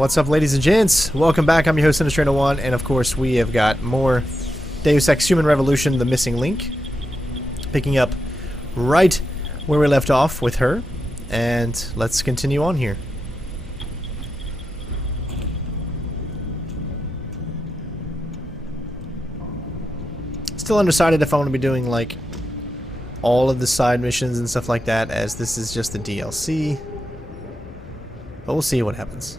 What's up, ladies and gents? Welcome back. I'm your host, Sinistray1, and of course we have got more Deus Ex Human Revolution, The Missing Link. Picking up right where we left off with her, and let's continue on here. Still undecided if I want to be doing, like, all of the side missions and stuff like that, as this is just the DLC. But we'll see what happens.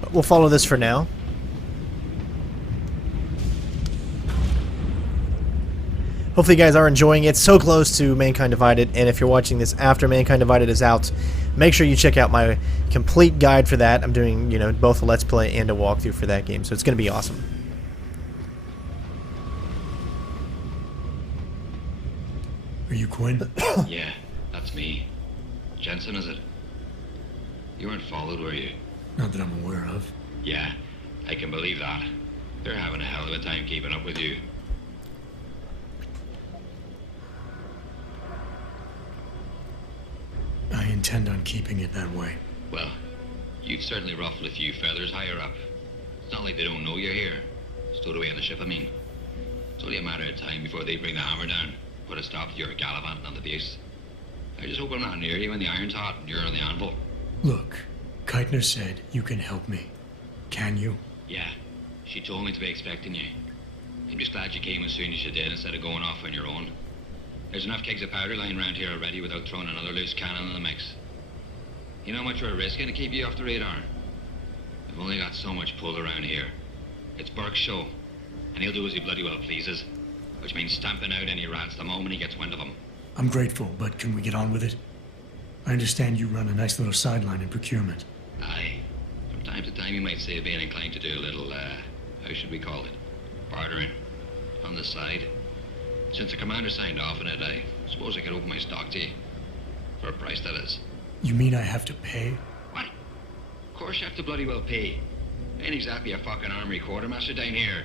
But we'll follow this for now. Hopefully you guys are enjoying it. So close to Mankind Divided, and if you're watching this after Mankind Divided is out, make sure you check out my complete guide for that. I'm doing, you know, both a Let's Play and a walkthrough for that game, so it's going to be awesome. Are you Quinn? Yeah, that's me. Jensen, is it? You weren't followed, were you? Not that I'm aware of. Yeah, I can believe that. They're having a hell of a time keeping up with you. I intend on keeping it that way. Well, you've certainly ruffled a few feathers higher up. It's not like they don't know you're here. Stowed away on the ship, I mean. It's only a matter of time before they bring the hammer down. Put a stop to your gallivanting on the base. I just hope I'm not near you when the iron's hot and you're on the anvil. Look, Keitner said you can help me. Can you? Yeah, she told me to be expecting you. I'm just glad you came as soon as you did instead of going off on your own. There's enough kegs of powder lying around here already without throwing another loose cannon in the mix. You know how much we're risking to keep you off the radar? We've only got so much pull around here. It's Burke's show, and he'll do as he bloody well pleases, which means stamping out any rats the moment he gets wind of them. I'm grateful, but can we get on with it? I understand you run a nice little sideline in procurement. Aye. From time to time you might say being inclined to do a little, how should we call it? Bartering. On the side. Since the commander signed off on it, I suppose I could open my stock to you. For a price, that is. You mean I have to pay? What? Of course you have to bloody well pay. I ain't exactly a fucking armory quartermaster down here.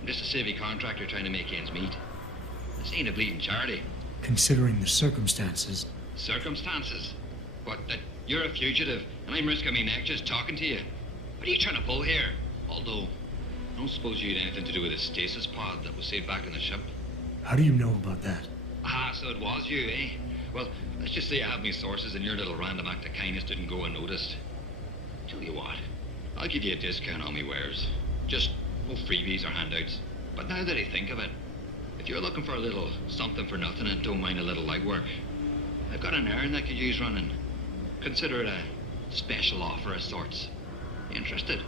I'm just a civvy contractor trying to make ends meet. This ain't a bleeding charity. Considering the circumstances. Circumstances? What, that you're a fugitive and I'm risking my neck just talking to you? What are you trying to pull here? Although, I don't suppose you had anything to do with the stasis pod that was saved back on the ship. How do you know about that? Ah, so it was you, eh? Well, let's just say I have my sources and your little random act of kindness didn't go unnoticed. Tell you what, I'll give you a discount on me wares. Just no freebies or handouts. But now that I think of it, if you're looking for a little something for nothing and don't mind a little light work, I've got an errand that could use running. Consider it a special offer of sorts. Interested?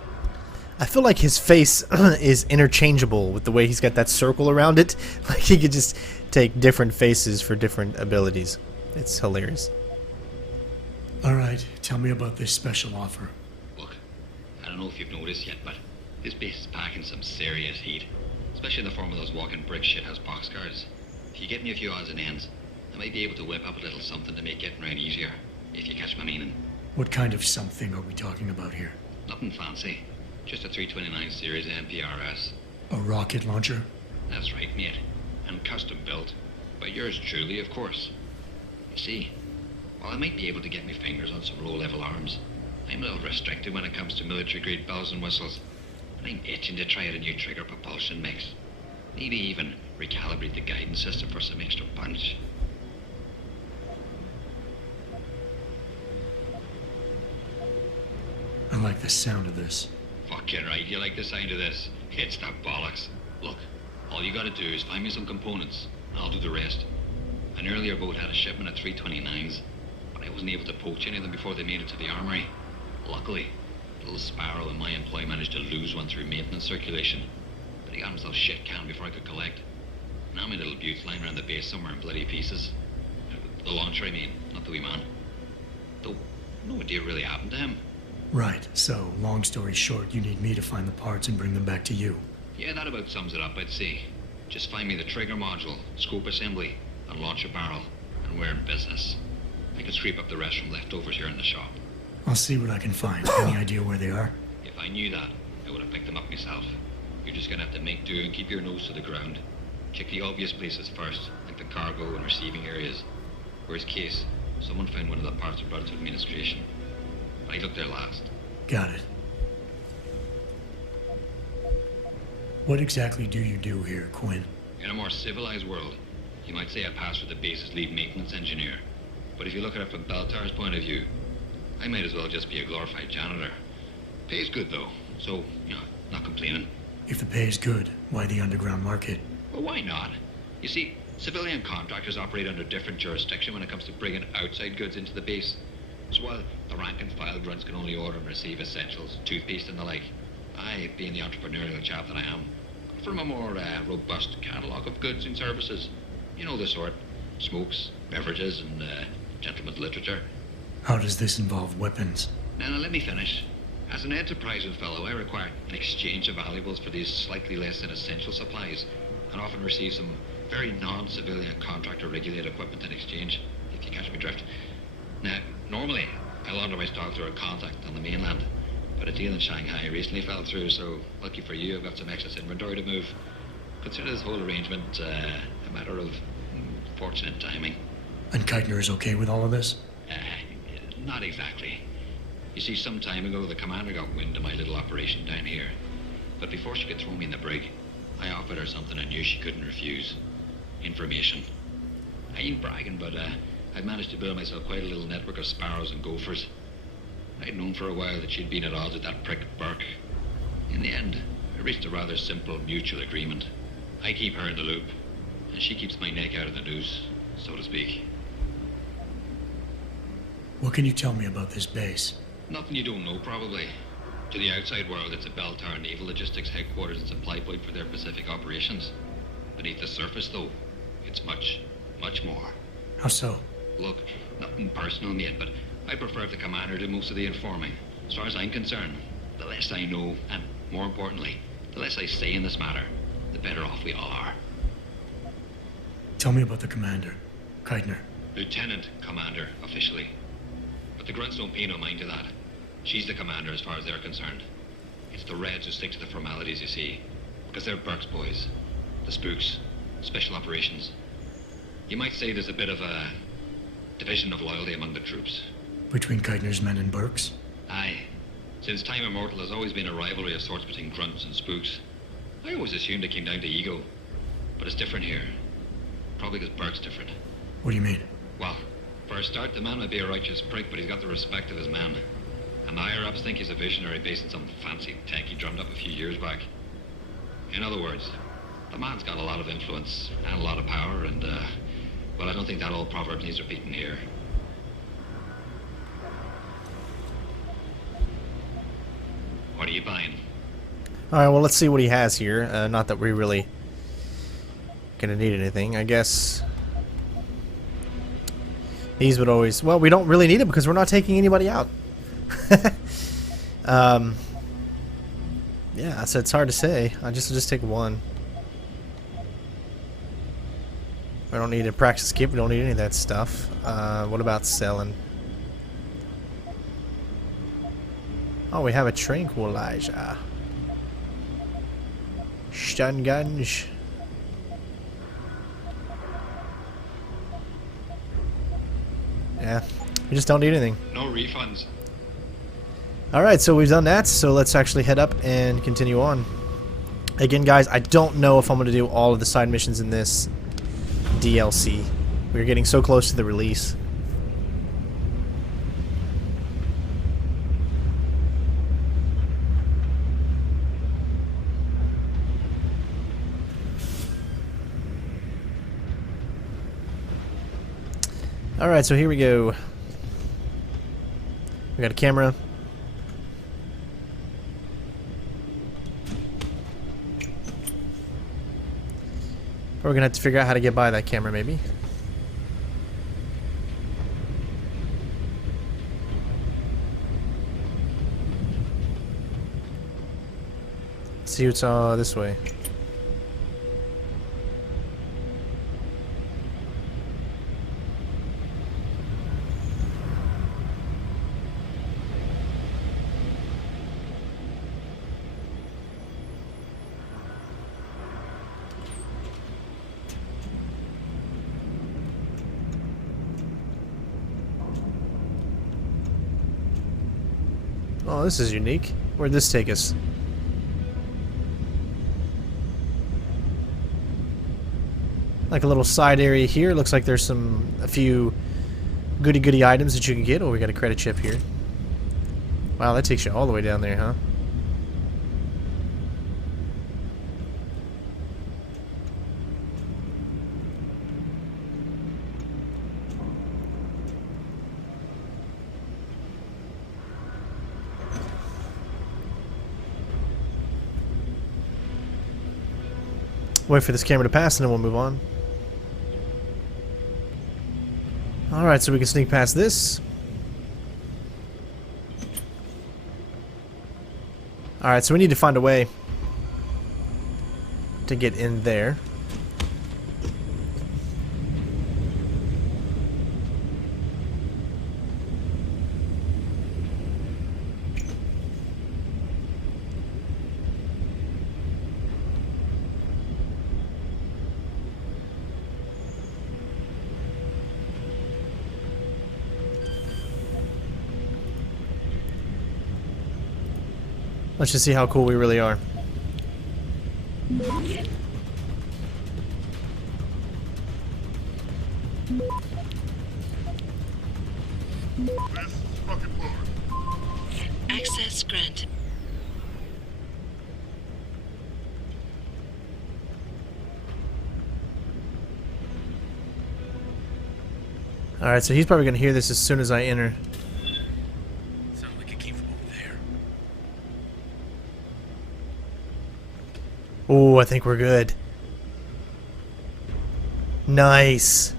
I feel like his face is interchangeable with the way he's got that circle around it. Like he could just take different faces for different abilities. It's hilarious. Alright, tell me about this special offer. Look, I don't know if you've noticed yet, but this base is packing some serious heat. Especially in the form of those walking brick shithouse boxcars. If you get me a few odds and ends, I might be able to whip up a little something to make getting around easier. If you catch my meaning. What kind of something are we talking about here? Nothing fancy. Just a 329 series MPRS. A rocket launcher? That's right, mate. And custom built. By yours truly, of course. You see, while I might be able to get my fingers on some low-level arms, I'm a little restricted when it comes to military-grade bells and whistles. And I'm itching to try out a new trigger propulsion mix. Maybe even recalibrate the guidance system for some extra punch. I like the sound of this. Fucking right, you like the sound of this? It's the bollocks. Look, all you gotta do is find me some components, and I'll do the rest. An earlier boat had a shipment of 329s, but I wasn't able to poach any of them before they made it to the armory. Luckily, little Sparrow in my employ managed to lose one through maintenance circulation, but he got himself shit canned before I could collect. Now my little bute's lying around the base somewhere in bloody pieces. The launcher, I mean, not the wee man. Though, no idea really happened to him. Right, so, long story short, you need me to find the parts and bring them back to you. Yeah, that about sums it up, I'd say. Just find me the trigger module, scope assembly, and launch a barrel, and we're in business. I can scrape up the rest from leftovers here in the shop. I'll see what I can find. Any idea where they are? If I knew that, I would have picked them up myself. You're just gonna have to make do and keep your nose to the ground. Check the obvious places first, like the cargo and receiving areas. Worst case, someone found one of the parts and brought it to administration. I looked there last. Got it. What exactly do you do here, Quinn? In a more civilized world, you might say I pass for the base's lead maintenance engineer. But if you look at it from Beltar's point of view, I might as well just be a glorified janitor. Pays good though, so, not complaining. If the pay is good, why the underground market? Well, why not? You see, civilian contractors operate under different jurisdiction when it comes to bringing outside goods into the base. So while the rank and file grunts can only order and receive essentials, toothpaste and the like, I, being the entrepreneurial chap that I am, offer them a more robust catalogue of goods and services. You know the sort. Smokes, beverages, and gentleman's literature. How does this involve weapons? Now, let me finish. As an enterprising fellow, I require an exchange of valuables for these slightly less than essential supplies, and often receive some very non-civilian contractor-regulated equipment in exchange, if you catch my drift. Now, normally, I launder my stock through a contact on the mainland, but a deal in Shanghai recently fell through, so lucky for you, I've got some excess inventory to move. Consider this whole arrangement a matter of fortunate timing. And Keitner is okay with all of this? Not exactly. You see, some time ago, the commander got wind of my little operation down here. But before she could throw me in the brig, I offered her something I knew she couldn't refuse. Information. I ain't bragging, but I'd managed to build myself quite a little network of sparrows and gophers. I'd known for a while that she'd been at odds with that prick Burke. In the end, I reached a rather simple mutual agreement. I keep her in the loop, and she keeps my neck out of the noose, so to speak. What can you tell me about this base? Nothing you don't know, probably. To the outside world, it's a Beltar naval logistics headquarters and supply point for their Pacific operations. Beneath the surface, though, it's much, much more. How so? Look, nothing personal yet, but I prefer if the commander did most of the informing. As far as I'm concerned, the less I know, and more importantly, the less I say in this matter, the better off we all are. Tell me about the commander, Keitner. Lieutenant Commander, officially. But the grunts don't pay no mind to that. She's the commander as far as they're concerned. It's the Reds who stick to the formalities, you see. Because they're Burke's boys. The spooks. Special operations. You might say there's a bit of a division of loyalty among the troops. Between Keitner's men and Burke's? Aye. Since time immemorial, there's always been a rivalry of sorts between grunts and spooks. I always assumed it came down to ego. But it's different here. Probably because Burke's different. What do you mean? Well, for a start, the man might be a righteous prick, but he's got the respect of his men. And the higher-ups think he's a visionary based on some fancy tech he drummed up a few years back. In other words, the man's got a lot of influence and a lot of power, and, well, I don't think that old proverb needs repeating here. What are you buying? Alright, well, let's see what he has here. Not that we really gonna need anything, I guess. These would always... Well, we don't really need them because we're not taking anybody out. Yeah, so it's hard to say. I'll just take one. I don't need a practice skip. We don't need any of that stuff. What about selling? Oh, we have a tranquilizer. Stun guns. Yeah, we just don't need anything. No refunds. Alright, so we've done that, so let's actually head up and continue on. Again, guys, I don't know if I'm going to do all of the side missions in this DLC. We're getting so close to the release. Alright, so here we go. We got a camera. We're gonna have to figure out how to get by that camera, maybe. Let's see what's this way. Oh, this is unique. Where'd this take us? Like a little side area here. Looks like there's a few goody items that you can get. Oh, we got a credit chip here. Wow, that takes you all the way down there, huh? Wait for this camera to pass and then we'll move on. Alright, so we can sneak past this. Alright, so we need to find a way to get in there. Let's just see how cool we really are. Access granted. Alright, so he's probably going to hear this as soon as I enter. Sounds like it came from over there. Oh, I think we're good. Nice.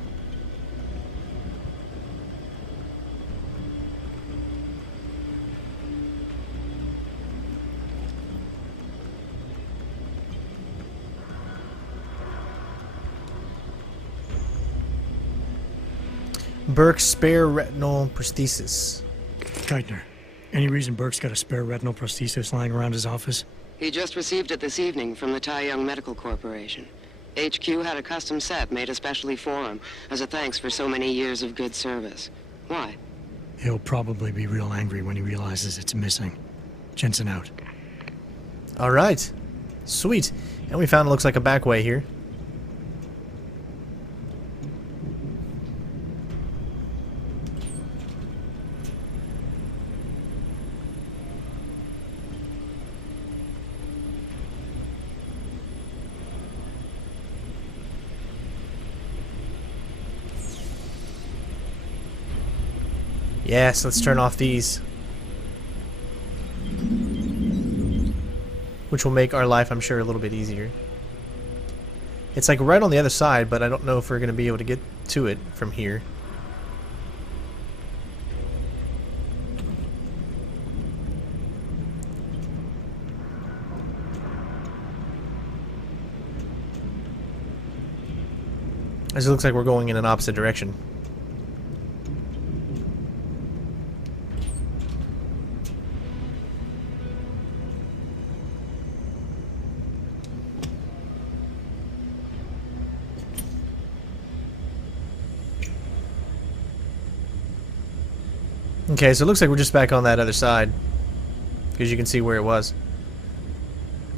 Burke's spare retinal prosthesis. Geithner, any reason Burke's got a spare retinal prosthesis lying around his office? He just received it this evening from the Tai Young Medical Corporation. HQ had a custom set made especially for him as a thanks for so many years of good service. Why? He'll probably be real angry when he realizes it's missing. Jensen out. Alright. Sweet. And we found, it looks like a back way here. Yes, let's turn off these. Which will make our life, I'm sure, a little bit easier. It's like right on the other side, but I don't know if we're going to be able to get to it from here. As it looks like we're going in an opposite direction. Okay, so it looks like we're just back on that other side, because you can see where it was.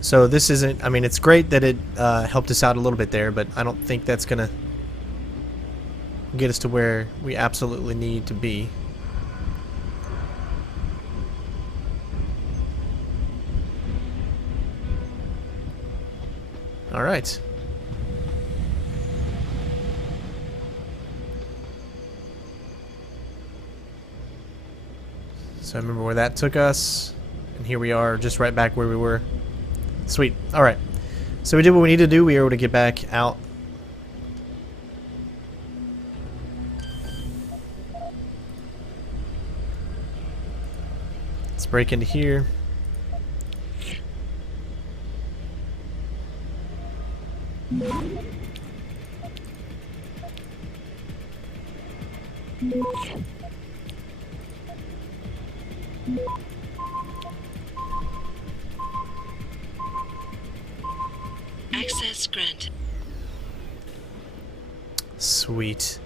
So this isn't, I mean, it's great that it helped us out a little bit there, but I don't think that's going to get us to where we absolutely need to be. All right. So I remember where that took us, and here we are, just right back where we were. Sweet. All right. So we did what we needed to do. We were able to get back out. Let's break into here. Access granted. Sweet.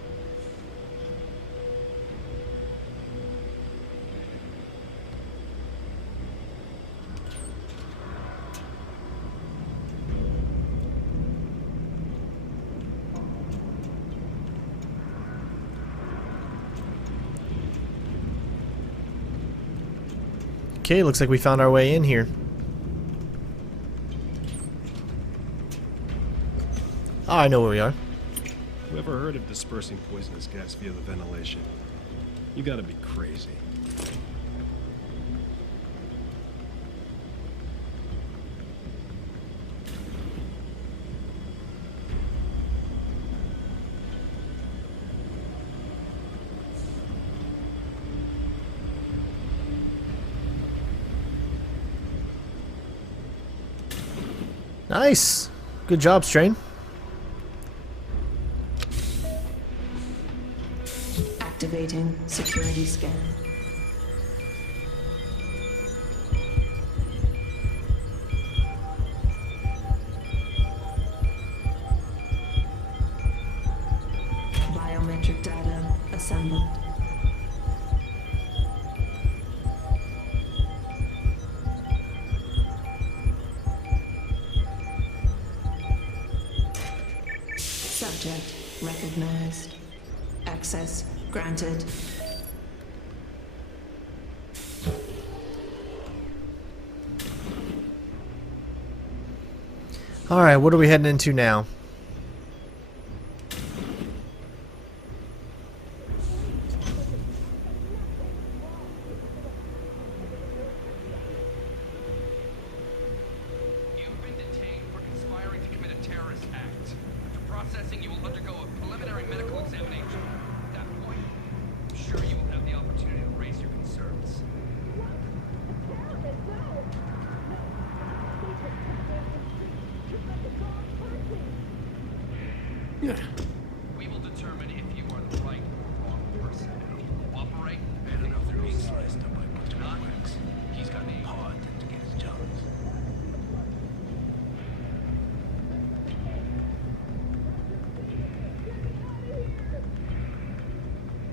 Okay, looks like we found our way in here. Oh, I know where we are. Whoever heard of dispersing poisonous gas via the ventilation? You gotta be crazy. Nice! Good job, Strain. Activating security scan. Biometric data assembled. Subject recognized. Access granted. Alright, what are we heading into now? You've been detained for conspiring to commit a terrorist act. After processing, you will undergo a preliminary medical examination. At that point, I'm sure you will have the opportunity to raise your concerns. We will determine if you are the right or wrong person. If you cooperate, bad enough they're being sliced up by not. He's got me hard to get his jobs.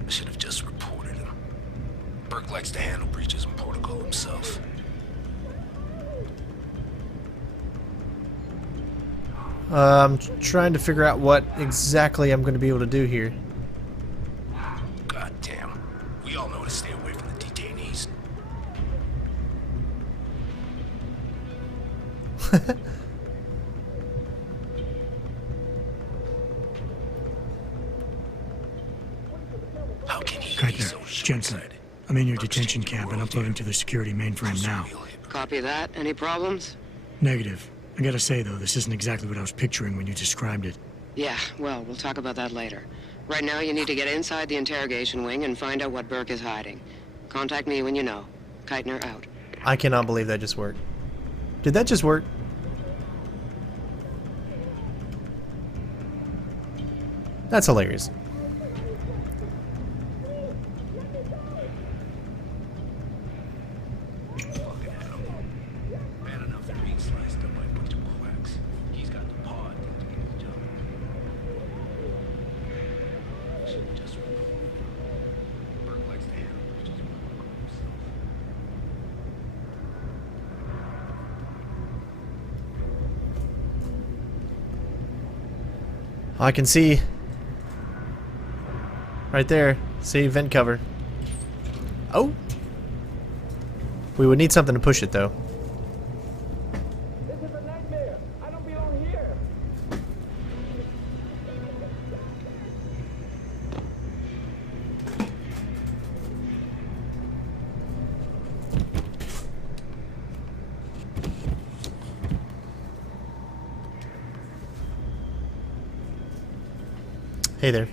I should have just reported him. Burke likes to handle breaches and protocol himself. I'm trying to figure out what exactly I'm going to be able to do here. God damn. We all know to stay away from the detainees. How can he be so Keitner, Jensen. short-sighted? I'm in your detention camp and uploading to the security mainframe now. Copy that. Any problems? Negative. I gotta say, though, this isn't exactly what I was picturing when you described it. Yeah, well, we'll talk about that later. Right now, you need to get inside the interrogation wing and find out what Burke is hiding. Contact me when you know. Keitner out. I cannot believe that just worked. Did that just work? That's hilarious. Fucking Adam. Bad enough they're being sliced up by a bunch of quacks. He's got the pod to get his job. I should have just reported. Burke likes to handle breaches and protocol himself. I can see right there. See vent cover. Oh, we would need something to push it though. This is a nightmare. I don't belong here. Hey there.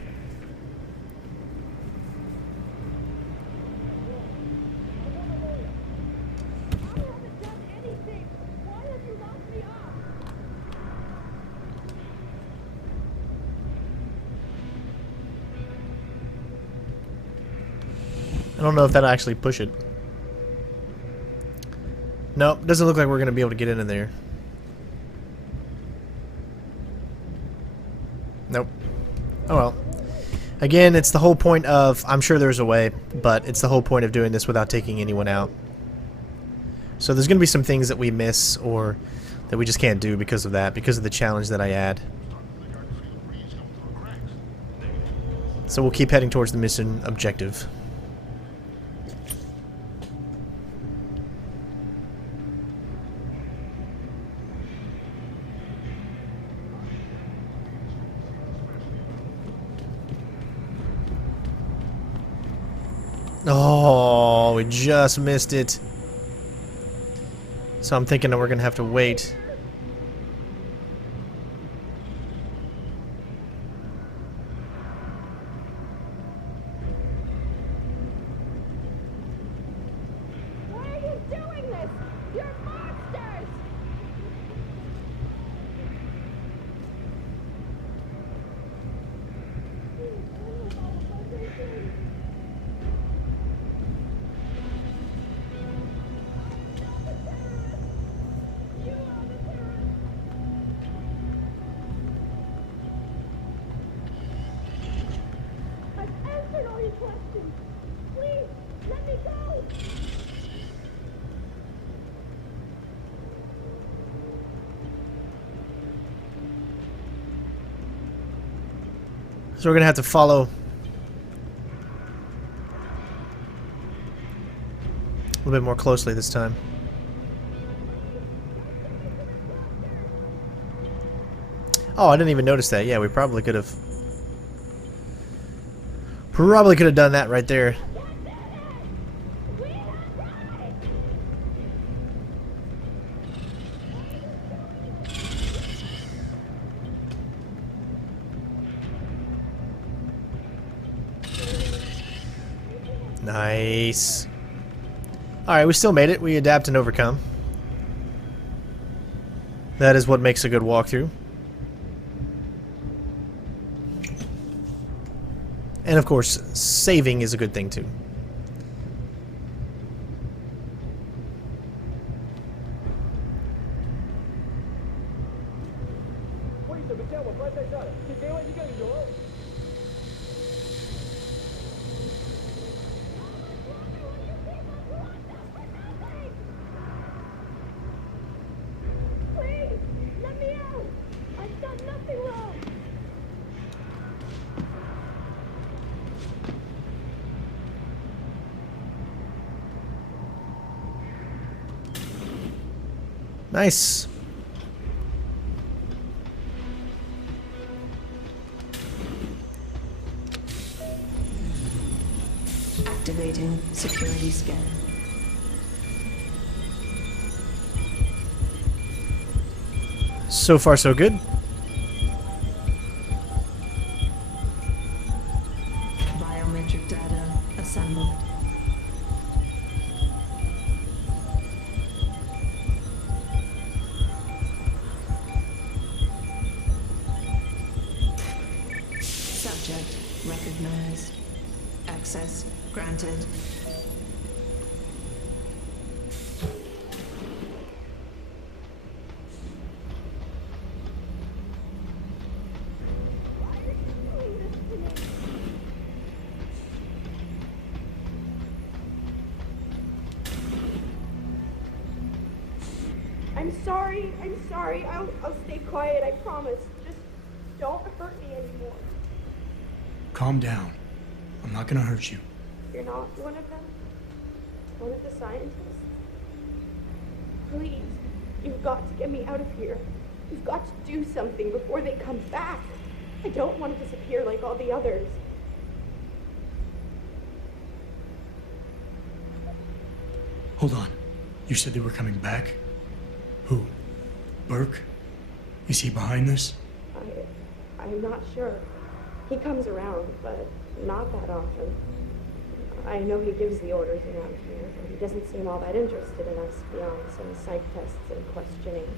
I don't know if that'll actually push it. Nope, doesn't look like we're gonna be able to get in there. Nope. Oh well. Again, it's the whole point of, I'm sure there's a way, but it's the whole point of doing this without taking anyone out. So there's gonna be some things that we miss or that we just can't do because of that, because of the challenge that I add. So we'll keep heading towards the mission objective. Oh, we just missed it. So I'm thinking that we're gonna have to wait. Why are you doing this? You're monsters! I've answered all your questions. Please, let me go. So we're gonna have to follow a little bit more closely this time. Oh, I didn't even notice that. Yeah, we probably could have done that right there. Nice. Alright, we still made it. We adapt and overcome. That is what makes a good walkthrough. And of course, saving is a good thing too. Please, let me out. I've done nothing wrong. Nice. Activating security scan. So far, so good. Biometric data assembled. Subject recognized. Access granted. I'm sorry. I'll stay quiet, I promise. Just don't hurt me anymore. Calm down. I'm not gonna hurt you. You're not one of them? One of the scientists? Please, you've got to get me out of here. You've got to do something before they come back. I don't want to disappear like all the others. Hold on. You said they were coming back? Who? Burke? Is he behind this? I'm not sure. He comes around, but not that often. I know he gives the orders around here, but he doesn't seem all that interested in us beyond some psych tests and questioning.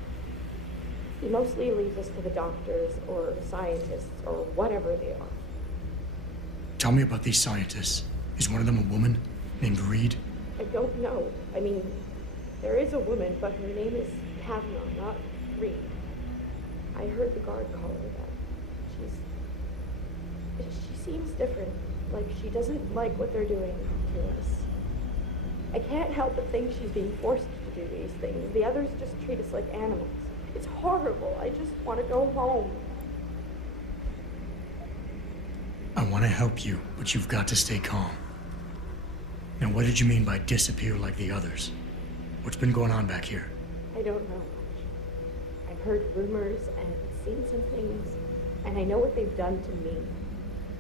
He mostly leaves us to the doctors or scientists or whatever they are. Tell me about these scientists. Is one of them a woman named Reed? I don't know. I mean, there is a woman, but her name is Kavanaugh, not Reed. I heard the guard call her that. She seems different. Like she doesn't like what they're doing to us. I can't help but think she's being forced to do these things. The others just treat us like animals. It's horrible. I just want to go home. I want to help you, but you've got to stay calm. Now, what did you mean by disappear like the others? What's been going on back here? I don't know much. I've heard rumors and seen some things, and I know what they've done to me.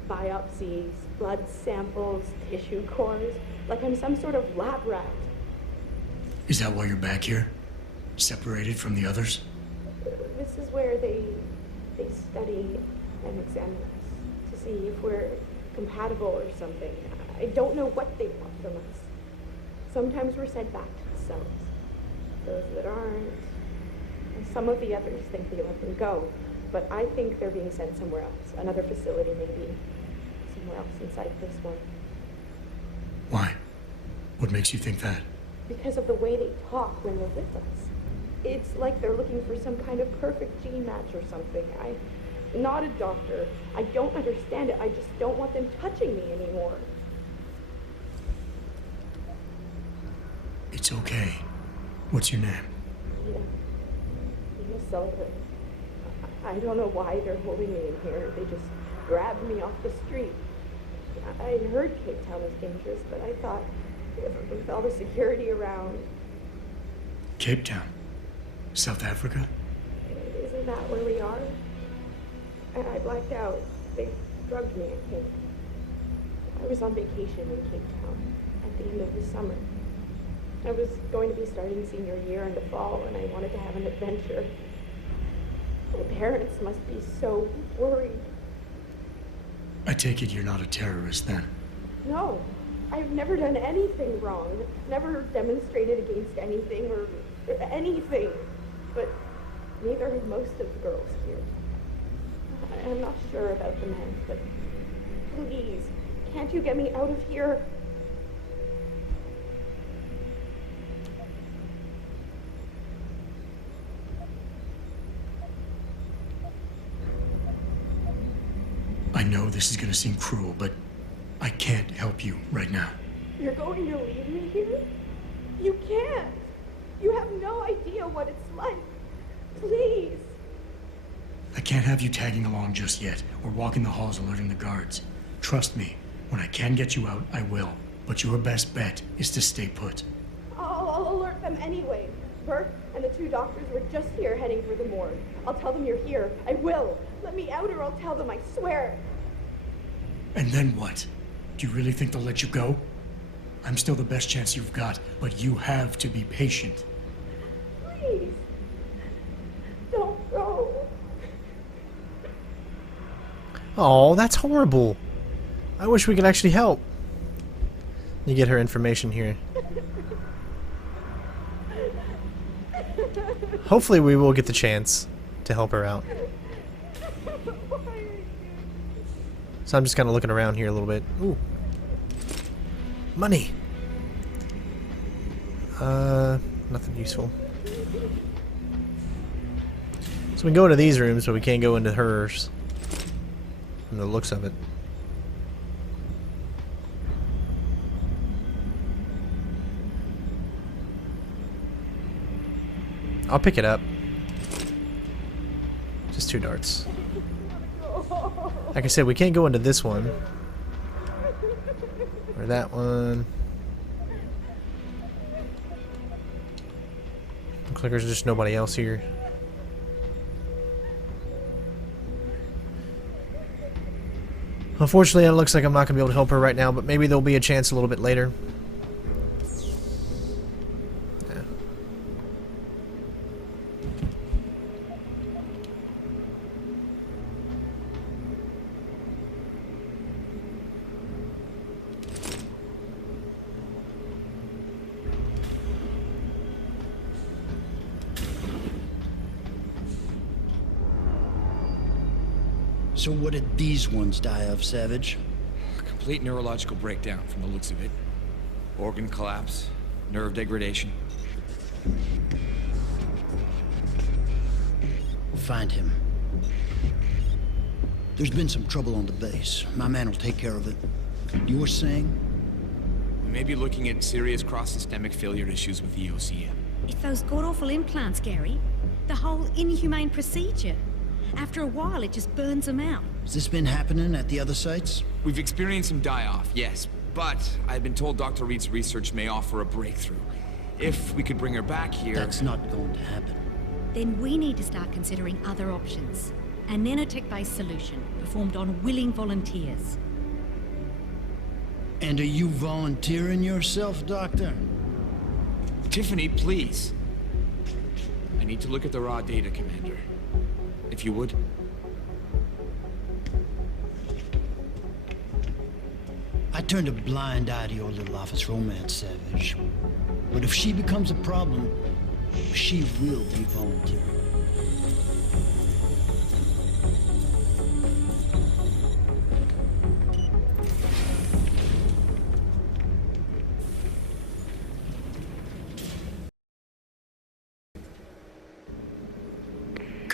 Biopsies, blood samples, tissue cores. like I'm some sort of lab rat. Is that why you're back here? Separated from the others? This is where they study and examine us to see if we're compatible or something. I don't know what they want from us. Sometimes we're sent back to the cells. Those that aren't. And some of the others think they let them go, but I think they're being sent somewhere else. Another facility maybe. Somewhere else inside this one. Why? What makes you think that? Because of the way they talk when they're with us. It's like they're looking for some kind of perfect gene match or something. I'm not a doctor. I don't understand it. I just don't want them touching me anymore. It's okay. What's your name? Ina Sullivan. I don't know why they're holding me in here. They just grabbed me off the street. I heard Cape Town was dangerous, but I thought with all the security around... Cape Town? South Africa? Isn't that where we are? I blacked out. They drugged me, I think. I was on vacation in Cape Town at the end of the summer. I was going to be starting senior year in the fall, and I wanted to have an adventure. My parents must be so worried. I take it you're not a terrorist then? No, I've never done anything wrong. Never demonstrated against anything or anything. But neither have most of the girls here. I'm not sure about the men, but please, can't you get me out of here? I know this is gonna seem cruel, but I can't help you right now. You're going to leave me here? You can't! You have no idea what it's like. Please! I can't have you tagging along just yet, or walking the halls alerting the guards. Trust me, when I can get you out, I will. But your best bet is to stay put. I'll alert them anyway. Bert and the two doctors were just here heading for the morgue. I'll tell them you're here. I will. Let me out or I'll tell them, I swear. And then what? Do you really think they'll let you go? I'm still the best chance you've got, but you have to be patient. Please. Don't go. Oh, that's horrible. I wish we could actually help. You get her information here. Hopefully we will get the chance to help her out. So I'm just kind of looking around here a little bit. Ooh. Money. Nothing useful. So we can go into these rooms, but we can't go into hers. From the looks of it. I'll pick it up. Just 2 darts. Like I said, we can't go into this one. Or that one. Looks like there's just nobody else here. Unfortunately, it looks like I'm not going to be able to help her right now, but maybe there'll be a chance a little bit later. Yeah. So what did these ones die of, Savage? Complete neurological breakdown from the looks of it. Organ collapse, nerve degradation. Find him. There's been some trouble on the base. My man will take care of it. You were saying? We may be looking at serious cross-systemic failure issues with the EOCM. It's those god-awful implants, Gary. The whole inhumane procedure. After a while, it just burns them out. Has this been happening at the other sites? We've experienced some die-off, yes, but I've been told Dr. Reed's research may offer a breakthrough. If we could bring her back here... That's not going to happen. Then we need to start considering other options. A nanotech-based solution performed on willing volunteers. And are you volunteering yourself, Doctor? Tiffany, please. I need to look at the raw data, Commander. If you would. I turned a blind eye to your little office romance, Savage. But if she becomes a problem, she will be volunteering.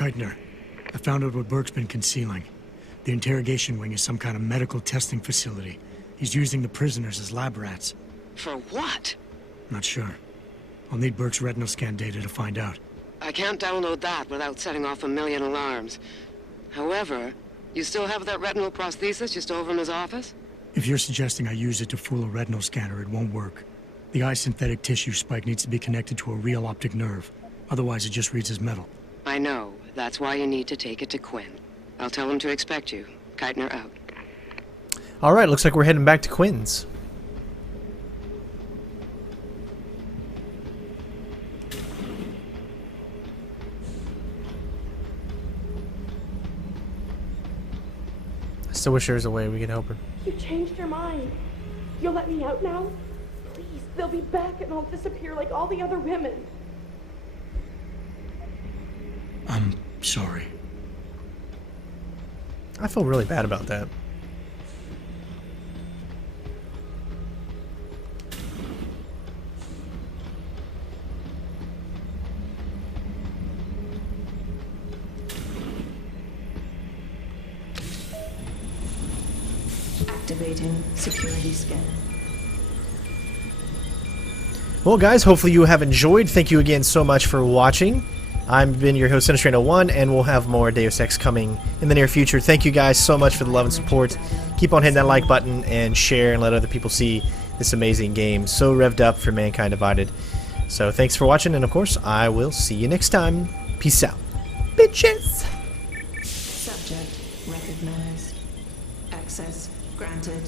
Keitner, I found out what Burke's been concealing. The interrogation wing is some kind of medical testing facility. He's using the prisoners as lab rats. For what? Not sure. I'll need Burke's retinal scan data to find out. I can't download that without setting off a million alarms. However, you still have that retinal prosthesis just over in his office? If you're suggesting I use it to fool a retinal scanner, it won't work. The eye synthetic tissue spike needs to be connected to a real optic nerve. Otherwise, it just reads as metal. I know. That's why you need to take it to Quinn. I'll tell him to expect you. Keitner out. Alright, looks like we're heading back to Quinn's. I still wish there was a way we could help her. You changed your mind. You'll let me out now? Please, they'll be back and I'll disappear like all the other women. I'm sorry. I feel really bad about that. Activating security scan. Well, guys, hopefully you have enjoyed. Thank you again so much for watching. I've been your host, Sinistrano1, and we'll have more Deus Ex coming in the near future. Thank you guys so much for the love and support. Keep on hitting that like button and share and let other people see this amazing game. So revved up for Mankind Divided. So thanks for watching, and of course, I will see you next time. Peace out. Bitches! Subject recognized. Access granted.